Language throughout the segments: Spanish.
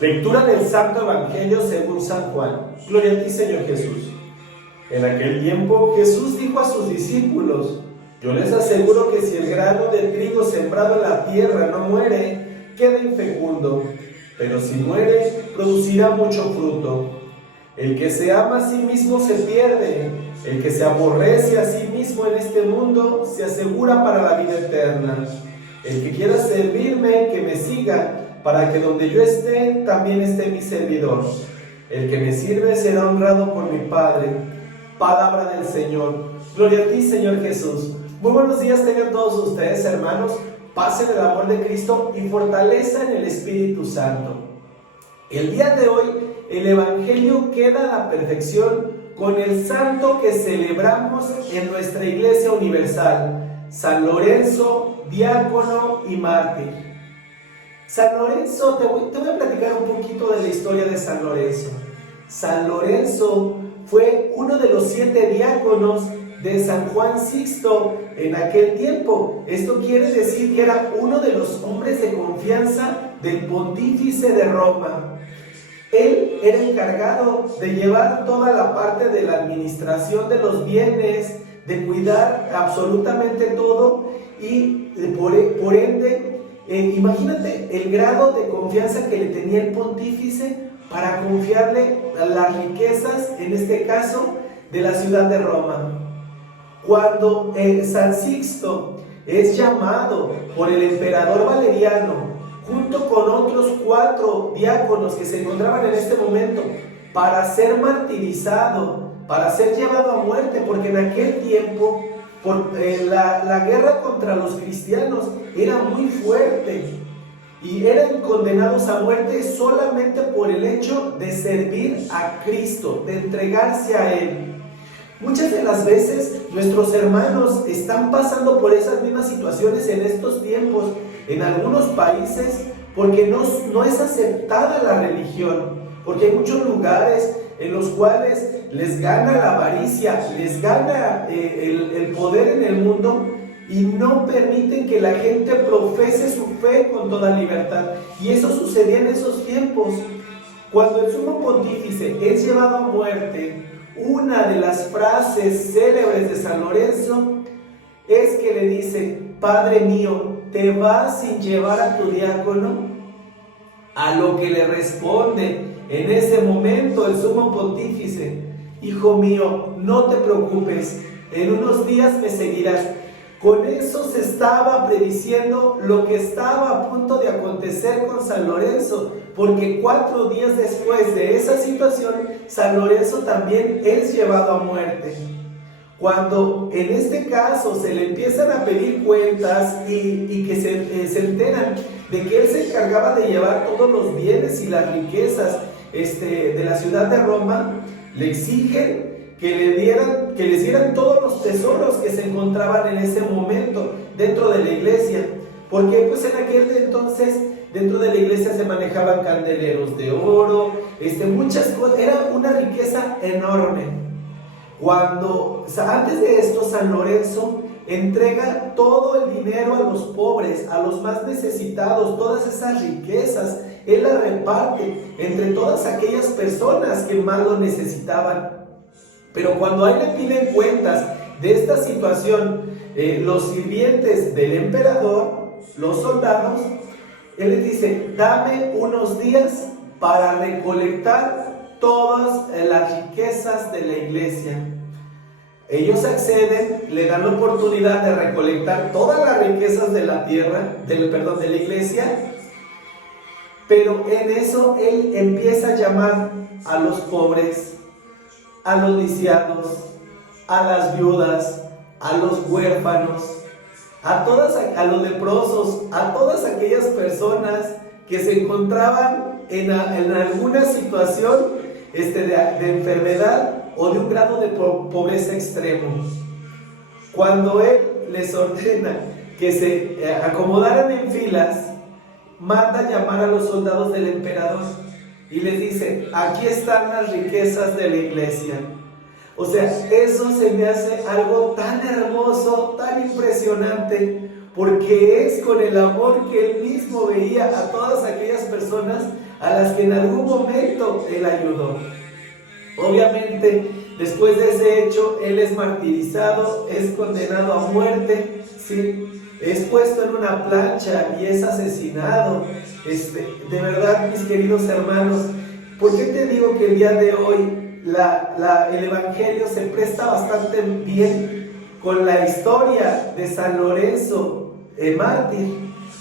Lectura del Santo Evangelio según San Juan. Gloria a ti, Señor Jesús. En aquel tiempo Jesús dijo a sus discípulos: yo les aseguro que si el grano de trigo sembrado en la tierra no muere, queda infecundo, pero si muere, producirá mucho fruto. El que se ama a sí mismo se pierde, el que se aborrece a sí mismo en este mundo se asegura para la vida eterna. El que quiera servirme, que me siga, para que donde yo esté, también esté mi servidor. El que me sirve será honrado por mi Padre. Palabra del Señor. Gloria a ti, Señor Jesús. Muy buenos días tengan todos ustedes, hermanos. Paz en el amor de Cristo y fortaleza en el Espíritu Santo. El día de hoy, el Evangelio queda a la perfección con el santo que celebramos en nuestra Iglesia Universal, San Lorenzo, diácono y mártir. San Lorenzo, te voy a platicar un poquito de la historia de San Lorenzo. San Lorenzo fue uno de los 7 diáconos de San Juan Sixto en aquel tiempo. Esto quiere decir que era uno de los hombres de confianza del pontífice de Roma. Él era encargado de llevar toda la parte de la administración de los bienes, de cuidar absolutamente todo y por ende, imagínate el grado de confianza que le tenía el pontífice para confiarle las riquezas, en este caso, de la ciudad de Roma. Cuando San Sixto es llamado por el emperador Valeriano, junto con otros 4 diáconos que se encontraban en este momento, para ser martirizado, para ser llevado a muerte, porque en aquel tiempo la guerra contra los cristianos era muy fuerte y eran condenados a muerte solamente por el hecho de servir a Cristo, de entregarse a Él. Muchas de las veces nuestros hermanos están pasando por esas mismas situaciones en estos tiempos, en algunos países, porque no es aceptada la religión, porque hay muchos lugares en los cuales les gana la avaricia, les gana el poder en el mundo y no permiten que la gente profese su fe con toda libertad. Y eso sucedía en esos tiempos. Cuando el sumo pontífice es llevado a muerte, una de las frases célebres de San Lorenzo es que le dice: Padre mío, ¿te vas sin llevar a tu diácono? A lo que le responde en ese momento el sumo pontífice: hijo mío, no te preocupes, en unos días me seguirás. Con eso se estaba prediciendo lo que estaba a punto de acontecer con San Lorenzo, porque 4 días después de esa situación, San Lorenzo también es llevado a muerte. Cuando en este caso se le empiezan a pedir cuentas y que se enteran de que él se encargaba de llevar todos los bienes y las riquezas de la ciudad de Roma, le exigen que les dieran todos los tesoros que se encontraban en ese momento dentro de la iglesia, porque pues en aquel entonces dentro de la iglesia se manejaban candeleros de oro, muchas cosas, era una riqueza enorme. Antes de esto, San Lorenzo entrega todo el dinero a los pobres, a los más necesitados, todas esas riquezas, él las reparte entre todas aquellas personas que más lo necesitaban. Pero cuando a él le piden cuentas de esta situación, los sirvientes del emperador, los soldados, él les dice: dame unos días para recolectar todas las riquezas de la iglesia. Ellos acceden, le dan la oportunidad de recolectar todas las riquezas de la tierra, de la iglesia, pero en eso él empieza a llamar a los pobres, a los lisiados, a las viudas, a los huérfanos, a los leprosos, a todas aquellas personas que se encontraban en alguna situación de enfermedad o de un grado de pobreza extremo. Cuando él les ordena que se acomodaran en filas, manda llamar a los soldados del emperador y les dice: aquí están las riquezas de la iglesia. O sea, eso se me hace algo tan hermoso, tan impresionante, porque es con el amor que Él mismo veía a todas aquellas personas a las que en algún momento Él ayudó. Obviamente, después de ese hecho, Él es martirizado, es condenado a muerte, ¿sí? Es puesto en una plancha y es asesinado. De verdad, mis queridos hermanos, ¿por qué te digo que el día de hoy el Evangelio se presta bastante bien con la historia de San Lorenzo, mártir?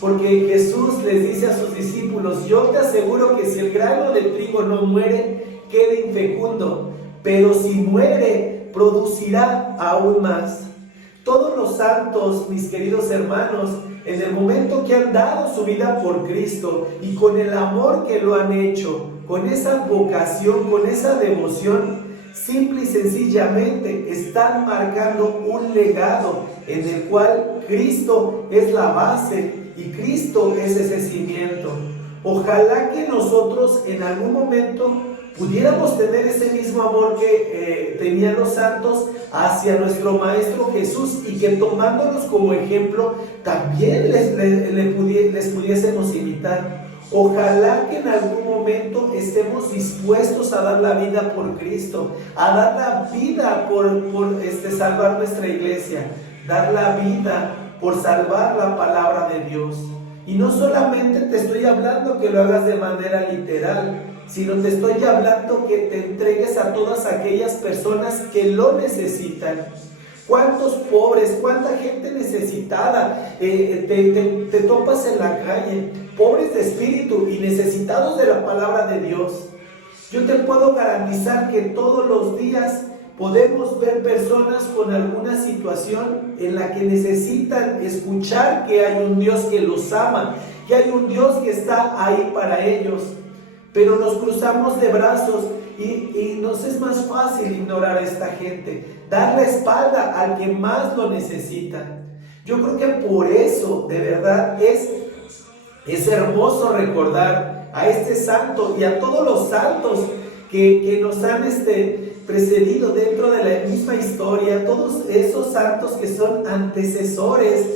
Porque Jesús les dice a sus discípulos: yo te aseguro que si el grano de trigo no muere, queda infecundo, pero si muere, producirá aún más. Todos los santos, mis queridos hermanos, en el momento que han dado su vida por Cristo y con el amor que lo han hecho, con esa vocación, con esa devoción, simple y sencillamente están marcando un legado en el cual Cristo es la base y Cristo es ese cimiento. Ojalá que nosotros en algún momento pudiéramos tener ese mismo amor que tenían los santos hacia nuestro Maestro Jesús, y que tomándonos como ejemplo también les pudiésemos imitar. Ojalá que en algún momento estemos dispuestos a dar la vida por Cristo, a dar la vida por salvar nuestra iglesia, dar la vida por salvar la palabra de Dios. Y no solamente te estoy hablando que lo hagas de manera literal, sino te estoy hablando que te entregues a todas aquellas personas que lo necesitan. ¿Cuántos pobres, cuánta gente necesitada te topas en la calle? Pobres de espíritu y necesitados de la palabra de Dios. Yo te puedo garantizar que todos los días podemos ver personas con alguna situación en la que necesitan escuchar que hay un Dios que los ama, que hay un Dios que está ahí para ellos. Pero nos cruzamos de brazos y nos es más fácil ignorar a esta gente, dar la espalda al que más lo necesita. Yo creo que por eso, de verdad, es hermoso recordar a este santo y a todos los santos que nos han precedido dentro de la misma historia, todos esos santos que son antecesores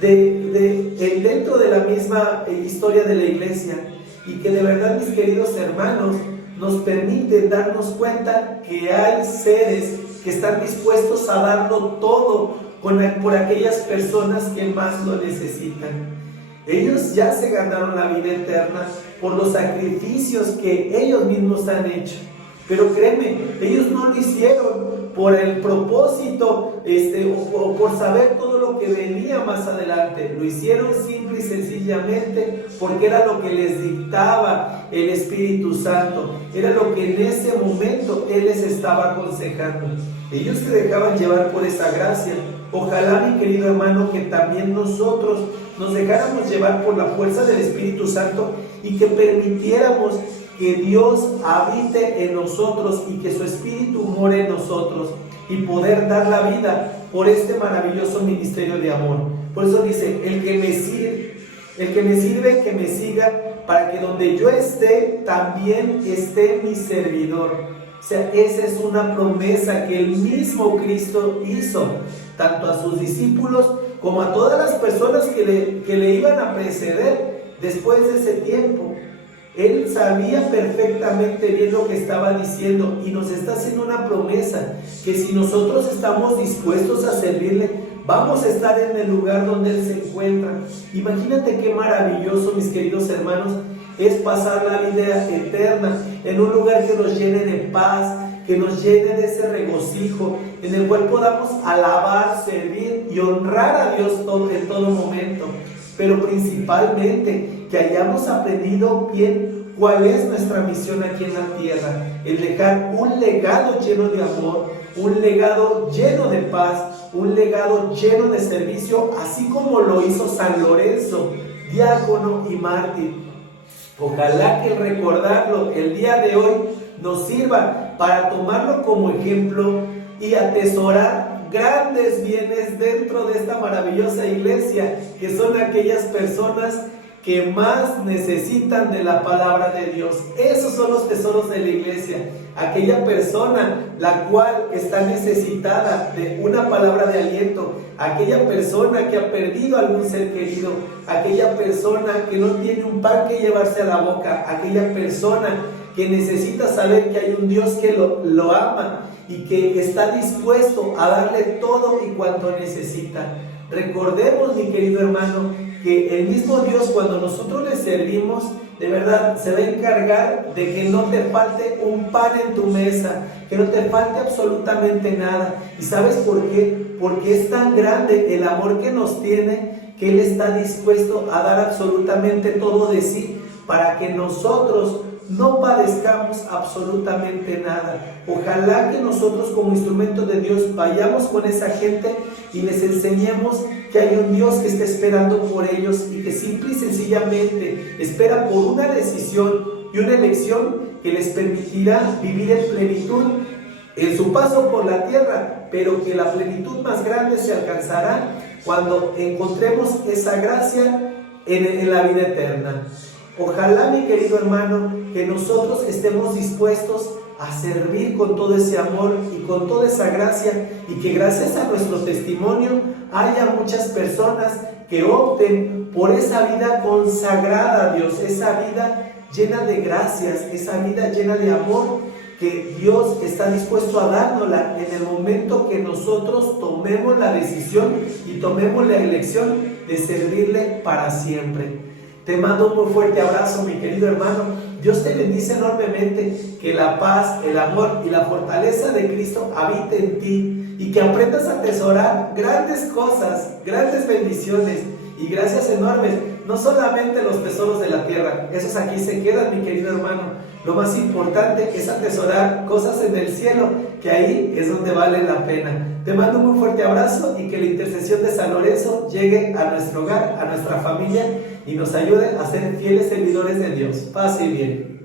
dentro de la misma historia de la iglesia, y que de verdad, mis queridos hermanos, nos permiten darnos cuenta que hay seres que están dispuestos a darlo todo por aquellas personas que más lo necesitan. Ellos ya se ganaron la vida eterna por los sacrificios que ellos mismos han hecho. Pero créeme, ellos no lo hicieron por el propósito o por saber todo lo que venía más adelante. Lo hicieron simple y sencillamente porque era lo que les dictaba el Espíritu Santo. Era lo que en ese momento Él les estaba aconsejando. Ellos se dejaban llevar por esa gracia. Ojalá, mi querido hermano, que también nosotros nos dejáramos llevar por la fuerza del Espíritu Santo y que permitiéramos que Dios habite en nosotros y que su Espíritu more en nosotros, y poder dar la vida por este maravilloso ministerio de amor. Por eso dice: el que me sirve, que me siga, para que donde yo esté, también esté mi servidor. O sea, esa es una promesa que el mismo Cristo hizo, tanto a sus discípulos como a todas las personas que le iban a preceder después de ese tiempo. Él sabía perfectamente bien lo que estaba diciendo y nos está haciendo una promesa, que si nosotros estamos dispuestos a servirle, vamos a estar en el lugar donde Él se encuentra. Imagínate qué maravilloso, mis queridos hermanos, es pasar la vida eterna en un lugar que nos llene de paz, que nos llene de ese regocijo, en el cual podamos alabar, servir y honrar a Dios en todo momento. Pero principalmente que hayamos aprendido bien cuál es nuestra misión aquí en la tierra: el dejar un legado lleno de amor, un legado lleno de paz, un legado lleno de servicio, así como lo hizo San Lorenzo, diácono y mártir. Ojalá que el recordarlo el día de hoy nos sirva para tomarlo como ejemplo y atesorar grandes bienes dentro de esta maravillosa iglesia, que son aquellas personas que más necesitan de la palabra de Dios. Esos son los tesoros de la iglesia. Aquella persona la cual está necesitada de una palabra de aliento, aquella persona que ha perdido algún ser querido, aquella persona que no tiene un pan que llevarse a la boca, aquella persona que necesita saber que hay un Dios que lo ama y que está dispuesto a darle todo y cuanto necesita. Recordemos, mi querido hermano, que el mismo Dios, cuando nosotros le servimos, de verdad se va a encargar de que no te falte un pan en tu mesa, que no te falte absolutamente nada. ¿Y sabes por qué? Porque es tan grande el amor que nos tiene, que Él está dispuesto a dar absolutamente todo de sí para que nosotros no padezcamos absolutamente nada. Ojalá que nosotros como instrumentos de Dios vayamos con esa gente y les enseñemos que hay un Dios que está esperando por ellos y que simple y sencillamente espera por una decisión y una elección que les permitirá vivir en plenitud en su paso por la tierra, pero que la plenitud más grande se alcanzará cuando encontremos esa gracia en la vida eterna. Ojalá, mi querido hermano, que nosotros estemos dispuestos a servir con todo ese amor y con toda esa gracia, y que gracias a nuestro testimonio haya muchas personas que opten por esa vida consagrada a Dios, esa vida llena de gracias, esa vida llena de amor que Dios está dispuesto a dárnosla en el momento que nosotros tomemos la decisión y tomemos la elección de servirle para siempre. Te mando un muy fuerte abrazo, mi querido hermano. Dios te bendice enormemente, que la paz, el amor y la fortaleza de Cristo habite en ti y que aprendas a atesorar grandes cosas, grandes bendiciones y gracias enormes. No solamente los tesoros de la tierra, esos aquí se quedan, mi querido hermano. Lo más importante es atesorar cosas en el cielo, que ahí es donde vale la pena. Te mando un muy fuerte abrazo y que la intercesión de San Lorenzo llegue a nuestro hogar, a nuestra familia y nos ayude a ser fieles servidores de Dios. Paz y bien.